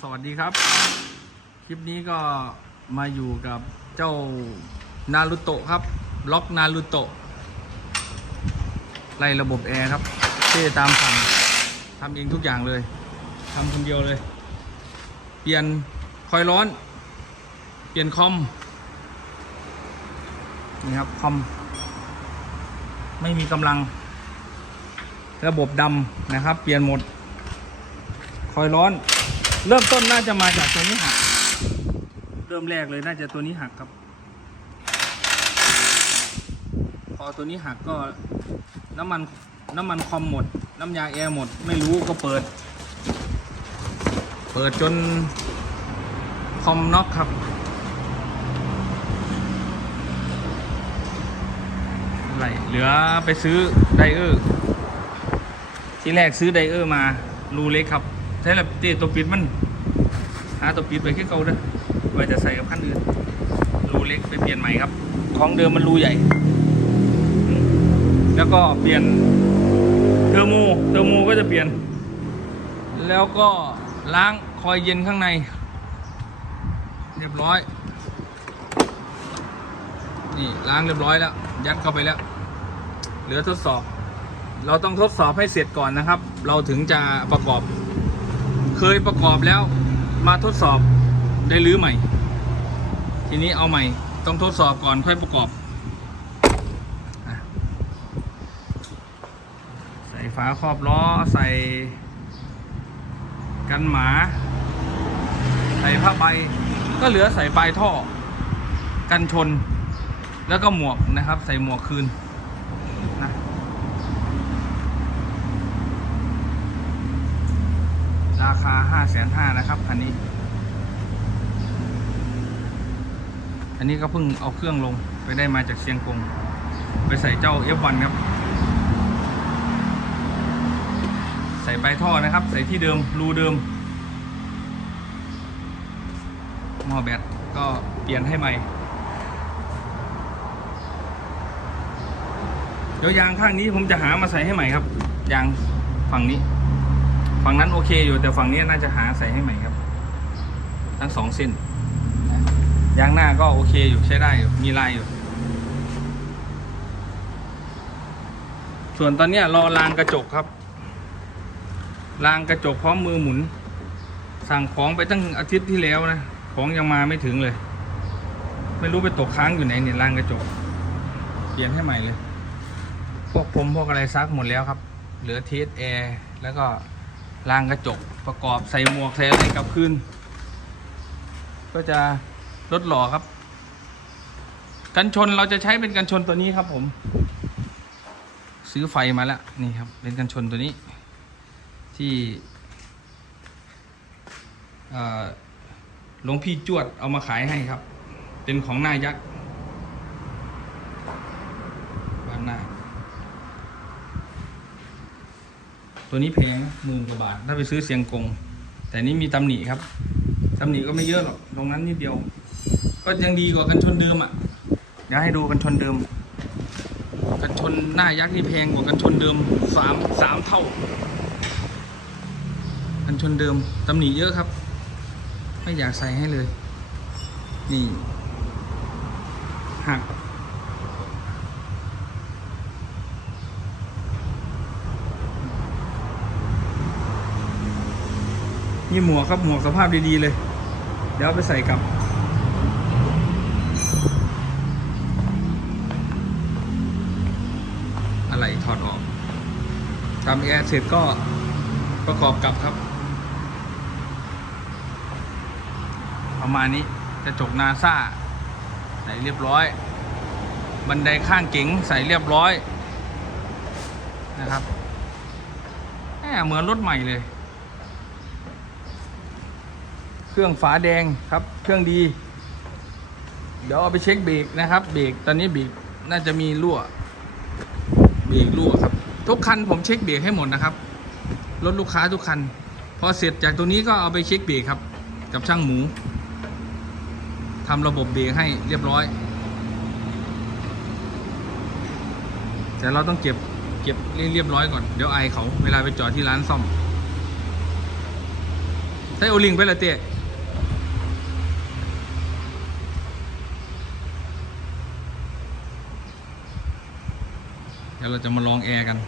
สวัสดีครับ คลิปนี้ก็มาอยู่กับเจ้านารุโตะครับล็อกนารุโตะไล่ระบบแอร์ครับเท่ตามสั่งทำเองทุกอย่างเลยทำคนเดียวเลย เปลี่ยนคอยร้อน เปลี่ยนคอมนี่ครับคอมไม่มีกำลัง ระบบดำนะครับ เปลี่ยนหมด คอยร้อน เริ่มต้นน่าจะมาจากตัวนี้หัก เริ่มแรกเลยน่าจะตัวนี้หักครับ พอตัวนี้หักก็น้ำมันน้ำมันคอมหมด น้ำยาแอร์หมด ไม่รู้ก็เปิด เปิดจนคอมน็อกครับไรเหลือไปซื้อไดเออร์ ที่แรกซื้อไดเออร์มารูเล็กครับ ใช้แล้วตีตัวปิดมัน หาตัวปิดไปแค่เก่าเด้อไว้จะใส่กับขั้นอื่นรูเล็กไปเปลี่ยนใหม่ครับ ของเดิมมันรูใหญ่ แล้วก็เปลี่ยนเทอร์โมเทอร์โมก็จะเปลี่ยน แล้วก็ล้างคอยเย็นข้างใน เรียบร้อย นี่ล้างเรียบร้อยแล้ว ยัดเข้าไปแล้ว เหลือทดสอบ เราต้องทดสอบให้เสร็จก่อนนะครับ เราถึงจะประกอบ เคยประกอบแล้วมาทดสอบได้รื้อใหม่ ทีนี้เอาใหม่ต้องทดสอบก่อนค่อยประกอบ ใส่ฝาครอบล้อใส่กันหมา ใส่ผ้าใบก็เหลือใส่ปลายท่อ กันชน แล้วก็หมวกนะครับ ใส่หมวกคืนนะ ราคาห้าแสนห้านะครับคันนี้ อันนี้ก็เพิ่งเอาเครื่องลงไปได้มาจากเชียงกง ไปใส่เจ้า F1 ครับ ใส่ปลายท่อนะครับ ใส่ที่เดิมรูเดิมหม้อแบตก็เปลี่ยนให้ใหม่เดี๋ยวยางข้างนี้ผมจะหามาใส่ให้ใหม่ครับ ยางฝั่งนี้ ฝั่งนั้นโอเคอยู่แต่ฝั่งนี้น่าจะหาใส่ให้ใหม่ครับ ทั้งสองเส้นยางหน้าก็โอเคอยู่ใช้ได้อยู่มีลายอยู่ ส่วนตอนนี้รอรางกระจกครับรางกระจกพร้อมมือหมุน สั่งของไปตั้งอาทิตย์ที่แล้วนะ ของยังมาไม่ถึงเลย ไม่รู้ไปตกค้างอยู่ไหนเนี่ยรางกระจก เปลี่ยนให้ใหม่เลย พวกผมพวกอะไรซักหมดแล้วครับ เหลือเทสแอร์แล้วก็ รางกระจกประกอบใส่หมวกใส่อะไรกลับคืนก็จะลดหล่อครับ กันชนเราจะใช้เป็นกันชนตัวนี้ครับผม ซื้อไฟมาแล้วนี่ครับ เป็นกันชนตัวนี้ ที่หลวงพี่จวดเอามาขายให้ครับ เป็นของหน้ายักษ์บ้านหน้า ตัวนี้แพงหมื่นกว่าบาท ถ้าไปซื้อเสียงกง แต่นี้มีตำหนิครับตำหนิก็ไม่เยอะหรอก ตรงนั้นนิดเดียว ก็ยังดีกว่ากันชนเดิมอะเดี๋ยวให้ดูกันชนเดิม กันชนหน้ายักษ์นี่แพงกว่ากันชนเดิมสามสามเท่า กันชนเดิมตำหนิเยอะครับ ไม่อยากใส่ให้เลย นี่หัก นี่หมวกครับหมวกสภาพดีๆเลย เดี๋ยวไปใส่กับ อะไรถอดออกทำแอร์เสร็จก็ประกอบกับครับ ประมาณนี้กระจกนาซาใส่เรียบร้อย บันไดข้างเก๋งใส่เรียบร้อยนะครับแหมเหมือนรถใหม่เลย เครื่องฝาแดงครับ เครื่องดี เดี๋ยวเอาไปเช็คเบรกนะครับ เบรกตอนนี้เบรกน่าจะมีรั่ว เบรกรั่วครับ ทุกคันผมเช็คเบรกให้หมดนะครับ รถลูกค้าทุกคัน พอเสร็จจากตรงนี้ก็เอาไปเช็คเบรกครับ กับช่างหมูทำระบบเบรกให้เรียบร้อย แต่เราต้องเก็บเก็บเรียบร้อยก่อน เดี๋ยวไอเขาเวลาไปจอดที่ร้านซ่อมส่โอลิงไปละเต้เดี๋ยวเราจะมาลองแอร์กัน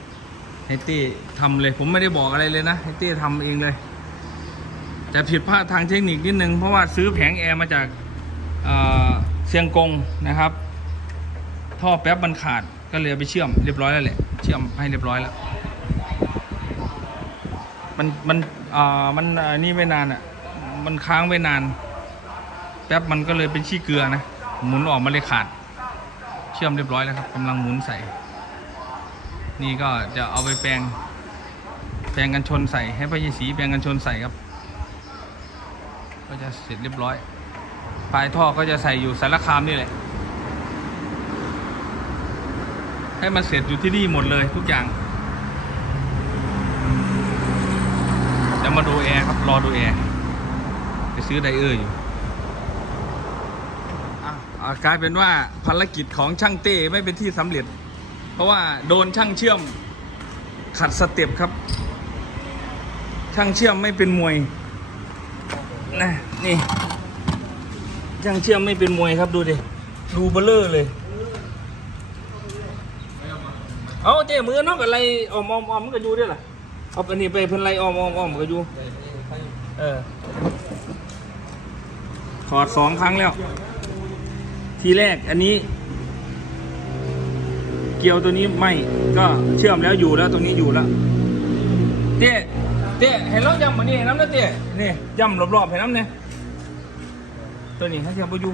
ให้เต้ทำเลย ผมไม่ได้บอกอะไรเลยนะให้เต้ทำเองเลย แต่ผิดพลาดทางเทคนิคนิดนึง เพราะว่าซื้อแผงแอร์มาจากเอ่อเชียงกงนะครับ ท่อแป๊บมันขาดก็เลยไปเชื่อมเรียบร้อยแล้วแหละ เชื่อมให้เรียบร้อยแล้ว มันมันอ่ามันนนี้ไว้นานอะ มันค้างไว้นาน แป๊บมันก็เลยเป็นขี้เกลือนะ หมุนออกมาเลยขาด เชื่อมเรียบร้อยแล้วครับกำลังหมุนใส่ นี่ก็จะเอาไปแปลง แปลงกันชนใส่ให้พระยศรีแปลงกันชนใส่ครับ ก็จะเสร็จเรียบร้อย ปลายท่อก็จะใส่อยู่สารคามนี่แหละ ให้มันเสร็จอยู่ที่นี่หมดเลยทุกอย่างจะมาดูแอร์ครับ รอดูแอร์ไปซื้อไดเออร์อยู่อะอะกลายเป็นว่าภารกิจของช่างเต้ไม่เป็นที่สำเร็จ เพราะว่าโดนช่างเชื่อมขัดสเต็ปครับ ช่างเชื่อมไม่เป็นมวยนะนี่ช่างเชื่อมไม่เป็นมวยครับดูดิดูเบลเลอร์เลย เอาเจ้มือเนาะกับไรออมอมอมมันก็อยู่ด้วยล่ะเอาอันนี้ไปเพิ่นไรออมอมอมมันก็อยู่เออถอดสองครั้งแล้ว ทีแรกอันนี้ กียวตัวนี้ไม่ก็เชื่อมแล้วอยู่แล้วตรงนี้อยู่แล้วเต้เต้เห็นเราย้ำมานี่ให้น้ำนะเต้นี่ย้ำรอบๆให้น้ำเนี่ยตัวนี้ให้เชื่อมไปอยู่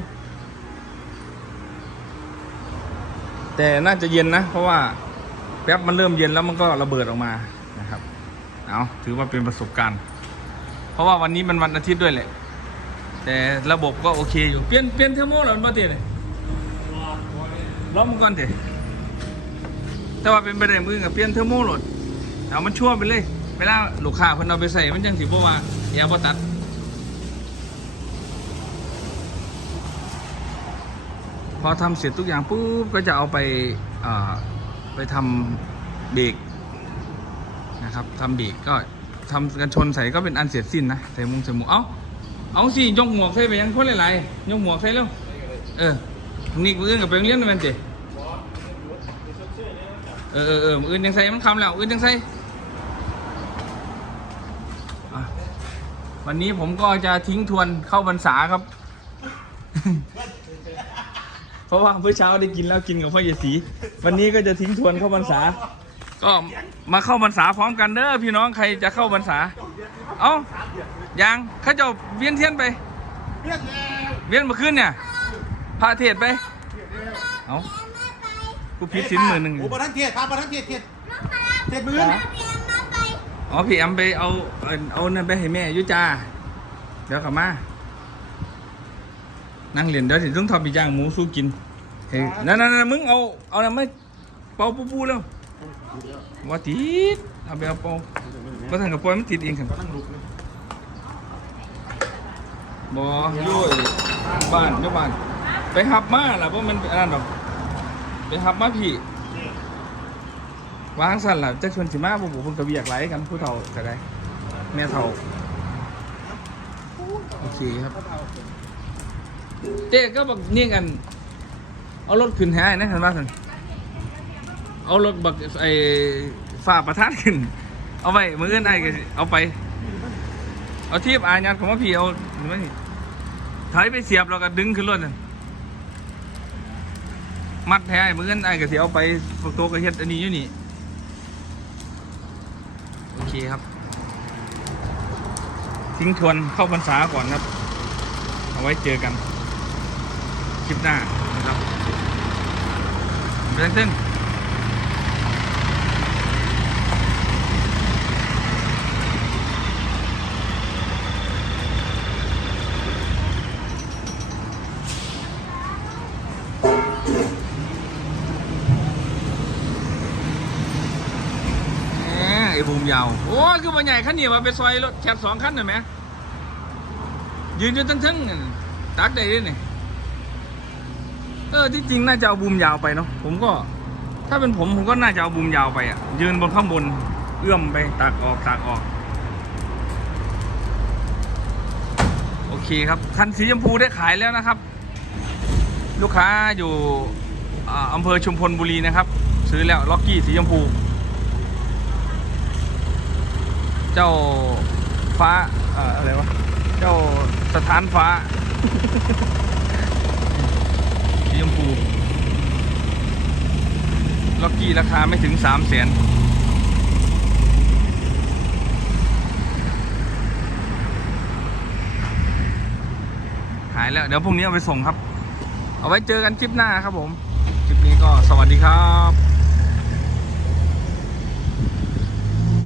แต่น่าจะเย็นนะ เพราะว่าแป๊บมันเริ่มเย็นแล้วมันก็ระเบิดออกมานะครับเอาถือว่าเป็นประสบการณ์ เพราะว่าวันนี้มันวันอาทิตย์ด้วยแหละ แต่ระบบก็โอเคอยู่เปลี่ยนเปลี่ยนเทอร์โมแล้วมันบ่เตีเลยล้อมมันก่อนเถอะ แต่ว่าเป็นไปได้มือกับเปลี่ยนเทอร์โมโหลดเอามันชั่วไปเลยเวลาลูกค้าเพิ่นเอาไปใส่มันจังสิบ่ว่าอย่าบ่ตัดพอทำเสร็จทุกอย่างปุ๊บก็จะเอาไปไปทำเบรกนะครับทำเบรกก็ทำกันชนใส่ก็เป็นอันเสร็จสิ้นนะใส่มุงใส่หมูเอ้าเอาสิยกหมวกใส่ไปยังคนหลายๆยกหมวกใส่แล้วเออนี่มืออื่นกับไปโรงเรียนนั่นแมันเจ เออเออเออมืออื่นยังใส่มันคำแล้วอื่นยังใส่อะวันนี้ผมก็จะทิ้งทวนเข้าพรรษาครับ เพราะว่าเมื่อเช้าได้กินแล้วกินกับพ่อเยศรีวันนี้ก็จะทิ้งทวนเข้าพรรษา ก็มาเข้าพรรษาพร้อมกันเด้อพี่น้องใครจะเข้าพรรษา เอ้ายังเขาจะเวียนเทียนไป เวียนมาขึ้นเนี่ยพระเทศไป เอ้า กูผิดสินมือหนึ่งโอ้ประทันเทียดครับประทันเทียดเทียดเทียดมืออ๋อพี่แอมไปเอาเอาเอานั่นไปให้แม่อยุจ้าเดี๋ยวกลับมานั่งเรียนเดี๋ยวถึงต้องทำปีย่างหมูสู้กินเฮ้ยนั่นนั่นนั่นมึงเอาเอานั่นมาเป่าปูปูแล้วว่าติดเอาไปเอาเป่าว่าทางกับปล่อยมันติดเองครับตั้งลุกเลยบ่อยู่ไอ้บ้านอยู่บ้านไปหับมาล่ะเพราะมันอันนั้นดอก ไปหับมาพี่วางสั่นล่ะจักชวนสิมาบ่บ่เพิ่นก็เวียกหลกันผู้เฒ่าก็ได้ แม่เฒ่า โอเคครับ เจ๊ก็บอกนี่กัน เอารถขึ้นแห่นะเห็นไหมท่านเอารถบักไอ้ฝ่าประทัดขึ้น เอาไปมืออื่นไอ้ก็เอาไป เอาทีบอายัดของว่าพี่เอาไม่ถอยไปเสียบแล้วก็ดึงขึ้นรถน่ะ มัดแท้เหมืออื่นไอ้กระเสิเอาไปพวกโตกระเฮ็ดอันนี้อยู่นี่ โอเคครับ ทิ้งทวนเข้าพรรษาก่อนครับ เอาไว้เจอกัน คลิปหน้านะครับเป็นซึ่ง ยาวโอ้คือมันใหญ่ขั้นนี้มาไปซอยรถแคบสองขั้นหน่อยไหมยืนอยู่ตั้งทึ่งๆตักได้ด้วยนี่เออที่จริงน่าจะเอาบูมยาวไปเนาะผมก็ ถ้าเป็นผมผมก็น่าจะเอาบูมยาวไปอะ ยืนบนข้างบนเอื้อมไปตักออกตักออก โอเคครับคันสีชมพูได้ขายแล้วนะครับ ลูกค้าอยู่อำเภอชุมพลบุรีนะครับ ซื้อแล้วล็อกกี้สีชมพู เจ้าฟ้าเอ่ออะไรวะ เจ้าสถานฟ้าสีชมพูล็อกกี้ราคาไม่ถึงสามแสนขายแล้ว เดี๋ยวพรุ่งนี้เอาไปส่งครับ เอาไว้เจอกันคลิปหน้าครับผม คลิปนี้ก็สวัสดีครับ